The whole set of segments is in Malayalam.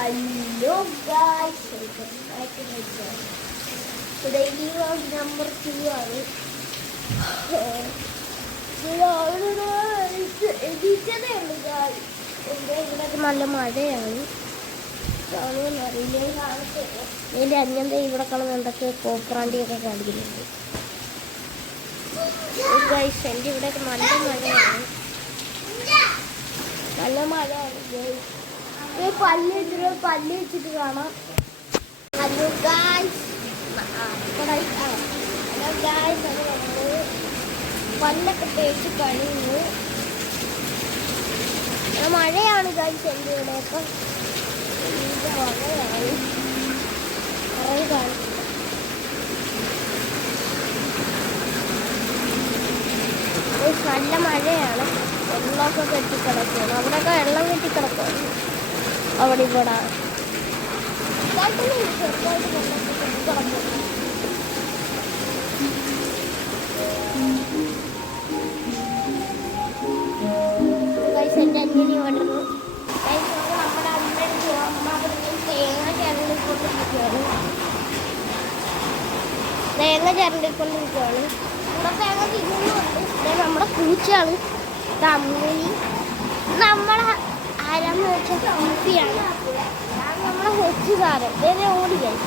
Hello guys, welcome back to my channel. Today vlog number 2 ആണ്. എണീറ്റതേ ഉള്ളൂ guys. ഇവിടെ നല്ല മഴയാണ്. കാണുമെന്ന് അറിയില്ല. എൻ്റെ അന്യന്ത ഇവിടെ കാണുന്ന എന്തൊക്കെ കോപ്രാണ്ടിയൊക്കെ കാണിക്കുന്നുണ്ട്. ഗൈസ് എൻ്റെ ഇവിടെ നല്ല മഴയാണ്. നല്ല മഴയാണ് ഗൈസ്. പല്ല് വെച്ചിട്ട് കാണാം. ഹലോ ഗായ്സ്, ഹലോ ഗായ്സ്, അത് നമ്മൾ പല്ലൊക്കെ തേച്ച് കഴിയുന്നു. മഴയാണ് ഗായ്സ് എൻ്റെ ഇവിടെയൊക്കെ. മഴയാണ് കുറേ കാണിച്ചു. നല്ല മഴയാണ്. വെള്ളമൊക്കെ കെട്ടിക്കിടക്കുകയാണ്. അവിടെയൊക്കെ വെള്ളം കെട്ടിക്കിടക്കുകയാണ്. അവിടെ ഇവിടെ ചെറുതായിട്ട് വെള്ളമൊക്കെ കെട്ടിക്കിടക്കുകയാണ്. എൻ്റെ അന്യനി വേണ്ടത് നമ്മുടെ അമ്മ തേങ്ങ ചിരണ്ടിക്കൊണ്ടിരിക്കുകയാണ്. ഇവിടെ തേങ്ങ തിന്നുന്നുണ്ട്. നമ്മുടെ പൂച്ചയാണ് അമ്മൂനി. നമ്മളെ ആരാന്ന് വെച്ചാൽ കുപ്പിയാണ്. നമ്മളെ കൊച്ചു സാരം വേറെ ഓടിയായി.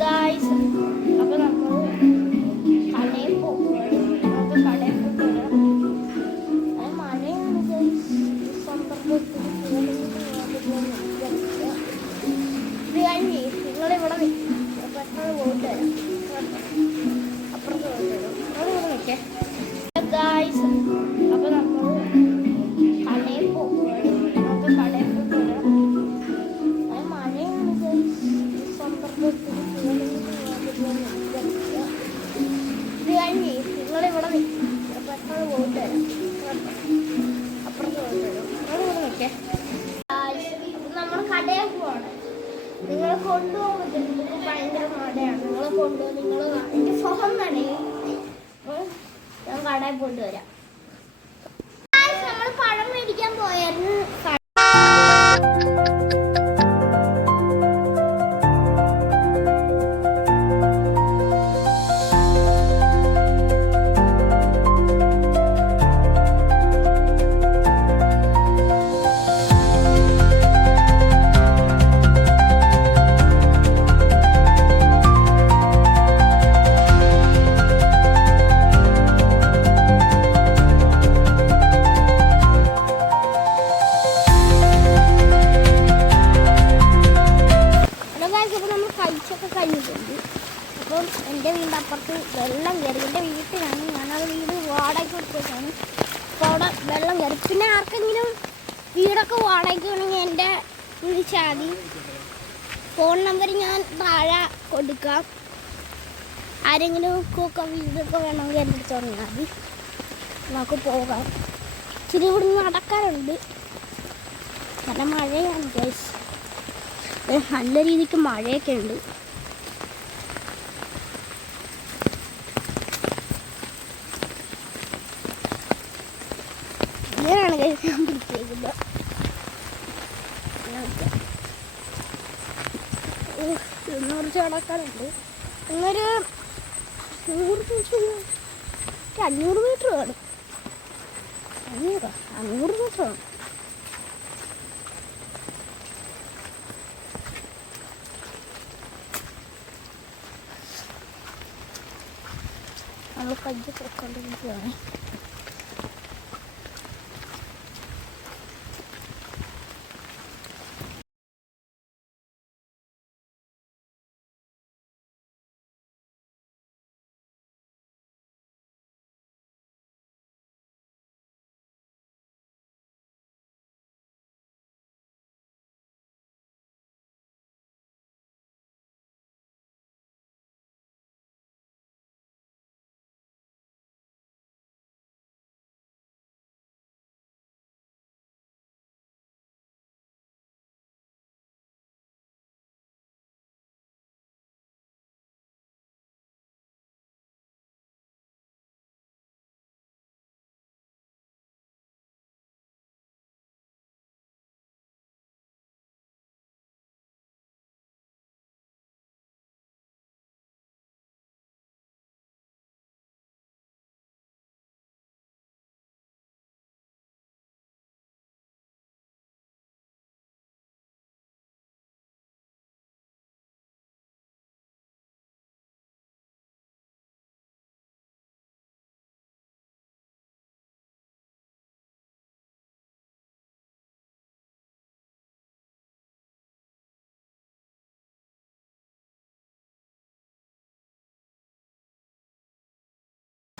ഗായ്സ്, അപ്പോൾ നമ്മൾ കടയിൽ പോകുകയാണ്. നമുക്ക് കടയിൽ പോകാം. മഴയാണ് ഗായ്സ്. സന്ദർഭത്തിൽ നിങ്ങളിവിടെ പെട്ടെന്ന് പോയിട്ട് വരാം. അപ്പുറത്ത് പോയിട്ട് വരാം. നിങ്ങളിവിടെ നിൽക്കേ ഗായ്സ്. അപ്പോൾ നമ്മൾ കടയിൽ പോകുകയാണ്. നമുക്ക് കടയിൽ പോയിട്ട് വരാം. മഴയാണ് ഗായ്സ്. സന്ദർഭത്തിൽ നിങ്ങളിവിടെ പെട്ടെന്ന് പോയിട്ട് വരാം. അപ്പുറത്ത് പോയിട്ട് വരാം. നിങ്ങളിവിടെ നിൽക്കേ. നമ്മൾ കടയിൽ പോവാണ്. നിങ്ങളെ കൊണ്ടുപോകാൻ പറ്റും. ഭയങ്കര മഴയാണ്. നിങ്ങളെ കൊണ്ടുപോകും. എൻ്റെ സ്വഹം നനയും. ഞാൻ കടയിൽ പോയിട്ട് വരാം. നമ്മൾ പഴം മേടിക്കാൻ പോയായിരുന്നു. കഴിഞ്ഞിട്ടുണ്ട്. അപ്പം എൻ്റെ വീടിൻ്റെ അപ്പുറത്ത് വെള്ളം കയറി. എൻ്റെ വീട്ടിലാണ്. ഞാനത് വീട് വാടകയ്ക്ക് കൊടുത്തേക്കാണ്. അപ്പോൾ അവിടെ വെള്ളം കയറി. പിന്നെ ആർക്കെങ്കിലും വീടൊക്കെ വാടകയ്ക്ക് വേണമെങ്കിൽ എൻ്റെ വിളിച്ചാൽ മതി. ഫോൺ നമ്പർ ഞാൻ താഴെ കൊടുക്കാം. ആരെങ്കിലും ഒക്കെ വീടൊക്കെ വേണമെങ്കിൽ എൻ്റെ അടുത്ത് പറഞ്ഞാൽ മതി. നമുക്ക് പോകാം. ഇച്ചിരി ഇവിടെ നടക്കാറുണ്ട്. നല്ല മഴയാണ് ഗൈസ്. നല്ല രീതിക്ക് മഴയൊക്കെ ഉണ്ട്. ഇങ്ങനെയാണ് ഗൈസ് ഞാൻ പിടിച്ചേക്കുന്നത്. കുറച്ച് നടക്കാറുണ്ട്. ഇന്നൊരു 500 മീറ്റർ കാണും. 500 മീറ്റർ ആണ്. നമ്മൾ കയ്യിൽ പൊയ്ക്കൊണ്ടിരിക്കുകയാണ്.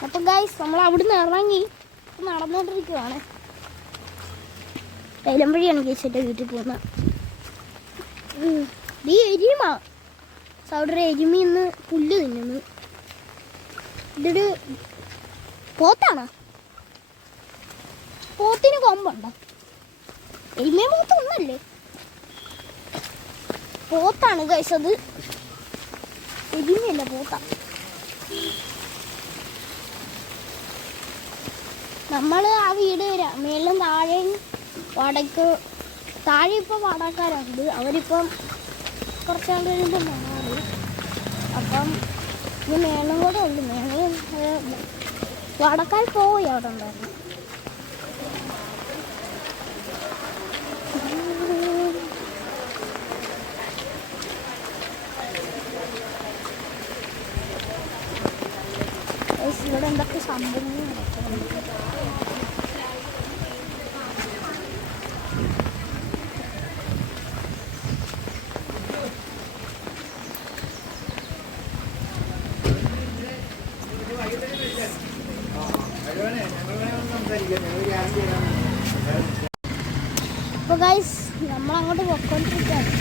അപ്പം ഗൈസ് നമ്മൾ അവിടുന്ന് ഇറങ്ങി നടന്നുകൊണ്ടിരിക്കുവാണ്. ഏലം വഴിയാണ് ഗൈസ് എൻ്റെ വീട്ടിൽ പോകുന്നത്. ഈ എരിമ അവിടെ എരിമി ഇന്ന് പുല്ല് തിന്നുന്നു. ഇതൊരു പോത്താണോ? പോത്തിന് കൊമ്പുണ്ടോ? എരിമയെ പോത്ത് ഒന്നല്ലേ, പോത്താണ് ഗൈസ്. അത് എരിമയല്ല, പോത്താ. നമ്മൾ ആ വീട് മേലും താഴെയും വാടക, താഴെ ഇപ്പം വാടകക്കാരുണ്ട്. അവരിപ്പം കുറച്ചാൾ കഴിയുമ്പോൾ മാറി. അപ്പം ഈ മേളം കൂടെ ഉണ്ട്. മേളം വാടകക്കാർ പോയി അവിടെ ഉണ്ടായിരുന്നു. ഇവിടെ എന്തൊക്കെ സംഭവങ്ങൾ നടക്കുന്നുണ്ട്. അപ്പോൾ ഗൈസ് നമ്മളങ്ങോട്ട് പോയിക്കൊണ്ടിരിക്കുകയാണ്.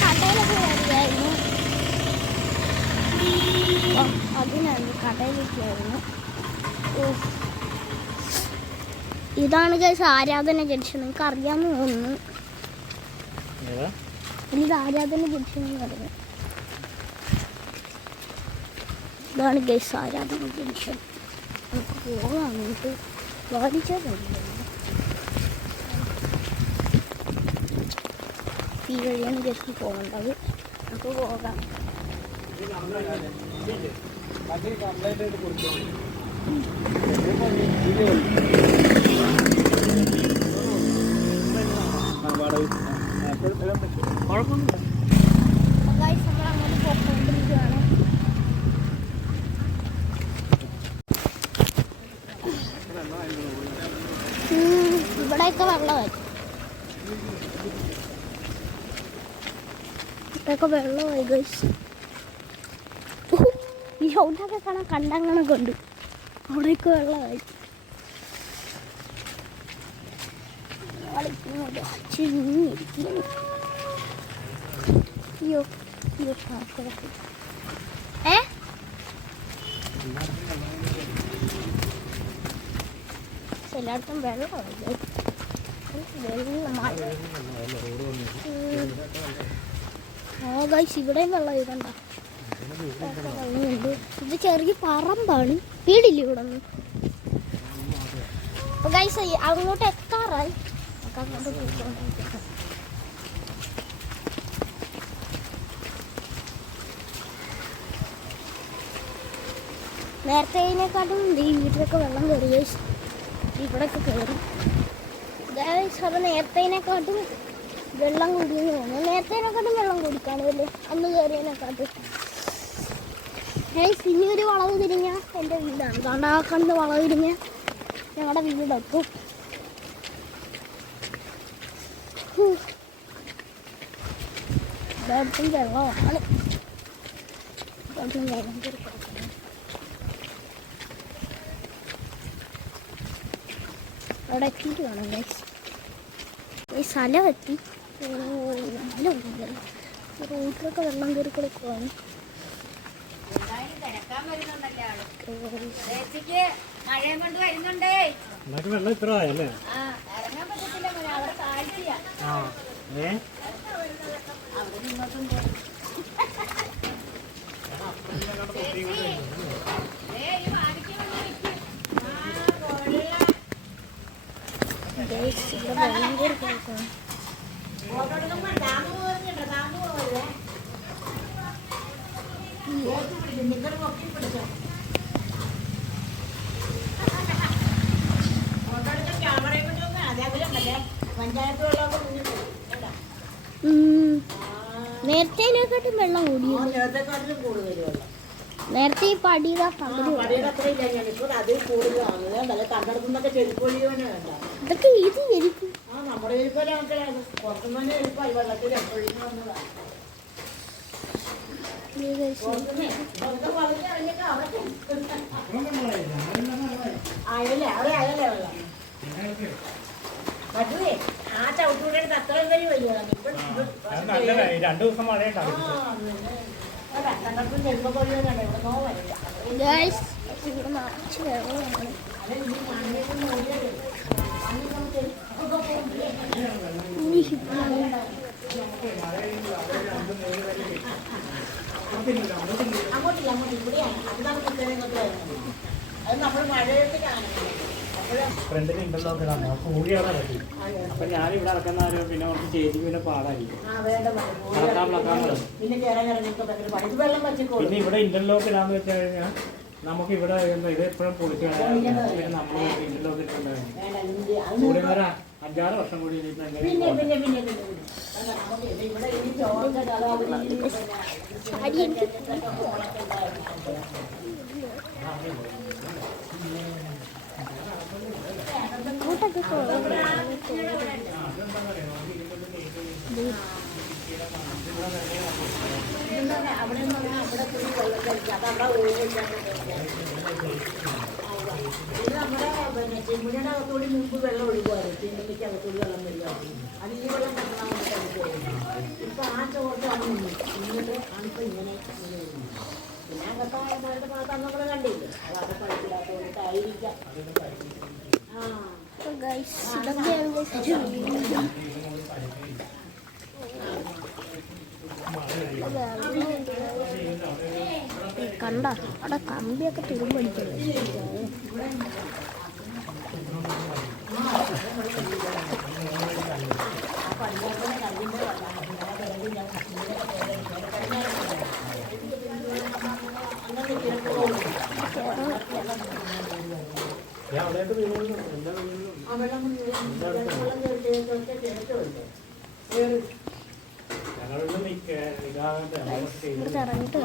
കടയിലൊക്കെ വരികയായിരുന്നു. അതിനായിരുന്നു കടയിലേക്കായിരുന്നു. ഇതാണ് ഗൈസ് ആരാധന ജംഗ്ഷൻ. നിങ്ങൾക്ക് അറിയാമെന്ന് തോന്നുന്നു. ഇത് ആരാധന ജംഗ്ഷൻ എന്ന് പറയുന്നത്. ഇതാണ് ഗൈസ് ആരാധന ജംഗ്ഷൻ. നമുക്ക് പോകാം. അങ്ങോട്ട് ബാധിച്ചതുണ്ട്. ഈ വഴിയാണ് ഗൈസ് പോകേണ്ടത്. നമുക്ക് പോകാം. നമ്മളങ്ങോട്ട് പോയിക്കൊണ്ടിരിക്കുകയാണ്. ഇവിടെയൊക്കെ വെള്ളമായി. ഇവിടെയൊക്കെ വെള്ളമായി ഗൈസ്. ഈ ഔട്ടൊക്കെ കാണാൻ കണ്ടങ്ങനൊക്കെ ഉണ്ട്. അവിടെയൊക്കെ വെള്ളമായി. അയ്യോ എല്ലായിടത്തും വെള്ളമായി. ഗൈസ് ഇവിടെയും വെള്ളം ഇടണ്ട. ഇത് ചെറിയ പറമ്പാണ്. വീടില്ല ഇവിടെ ഒന്നും. അപ്പൊ ഗൈസ് അങ്ങോട്ട് എത്താറായി. അങ്ങോട്ട് പോയിക്കൊണ്ടിരിക്കുക. നേരത്തേക്കാട്ടും ഈ വീട്ടിലൊക്കെ വെള്ളം കയറി ഗൈസ്. ഇവിടെയൊക്കെ കയറി ഗൈസ്. അപ്പം നേരത്തേക്കാട്ടും വെള്ളം കുടിയെന്ന് തോന്നുന്നു. നേരത്തേക്കാട്ടും വെള്ളം കുടിക്കാണ് അല്ലേ അന്ന് കയറിയതിനെക്കാട്ടും. ഇനി ഒരു വളവ് തിരിഞ്ഞ എൻ്റെ വീടാണ്. അതുകൊണ്ട് ആ കണ്ട് വളവ് തിരിഞ്ഞ ഞങ്ങളുടെ വീടെത്തും. ഇവിടുത്തും വെള്ളമാണ്. അവിടെ എത്തിയിട്ട് വേണം ഗൈസ്. ഈ സ്ഥലം എത്തി. റോഡിലൊക്കെ വെള്ളം കയറി കൊടുക്കുവാണ്. വെള്ളം ഇത്ര ആയല്ലേ? വെള്ളം കയറി കൊടുക്കുവാണ്. നേരത്തേക്കാട്ടും വെള്ളം കൂടിയോ? നേരത്തെ ഈ പടിയുടെ ഇതൊക്കെ ഇത് എരിക്കും. രണ്ടു ദിവസം മഴയുണ്ടാവും. ഇവിടെ നിറച്ച് വെള്ളമാണ്. ഫ്രണ്ടിൽ ഇന്റർലോക്ക് ഇടാണ്. കൂടിയാണ് പറ്റി. അപ്പൊ ഞാനിവിടെ ഇറക്കുന്ന പിന്നെ കുറച്ച് ചേച്ചി പിന്നെ പാടായിരിക്കും. പിന്നെ ഇവിടെ ഇന്റർലോക്ക് ഇടാന്ന് വെച്ച് കഴിഞ്ഞാൽ നമുക്ക് ഇവിടെ ഇത് എപ്പോഴും പൊളിച്ചു പിന്നെ നമ്മൾ ഇന്റർലോക്ക് ഇട്ടുണ്ടായിരുന്നു. കൂടി ഒരു 5-6 വർഷം കൂടി ചിമ്മിണിയുടെ അകത്തോടി മുമ്പ് വെള്ളം ഒഴുകുമായിരുന്നു. ചിമ്മിണിക്ക് അകത്തോടി വെള്ളം വരുമായിരുന്നു. അത് ഈ വെള്ളം കണ്ടാൽ ഇപ്പൊ ആ ചോർച്ചാണ് എന്നിട്ട് ആണിപ്പോ ഇങ്ങനെ പിന്നെ അകത്തായ ഭാഗത്ത് നമ്മള് കണ്ടില്ലേ. അതൊക്കെ പഠിച്ചില്ലാത്തോണ്ടായിരിക്കാം. കണ്ട അവിടെ കമ്പിയൊക്കെ തുരുമ്പടിക്കുന്നത്. ഇറങ്ങിട്ട്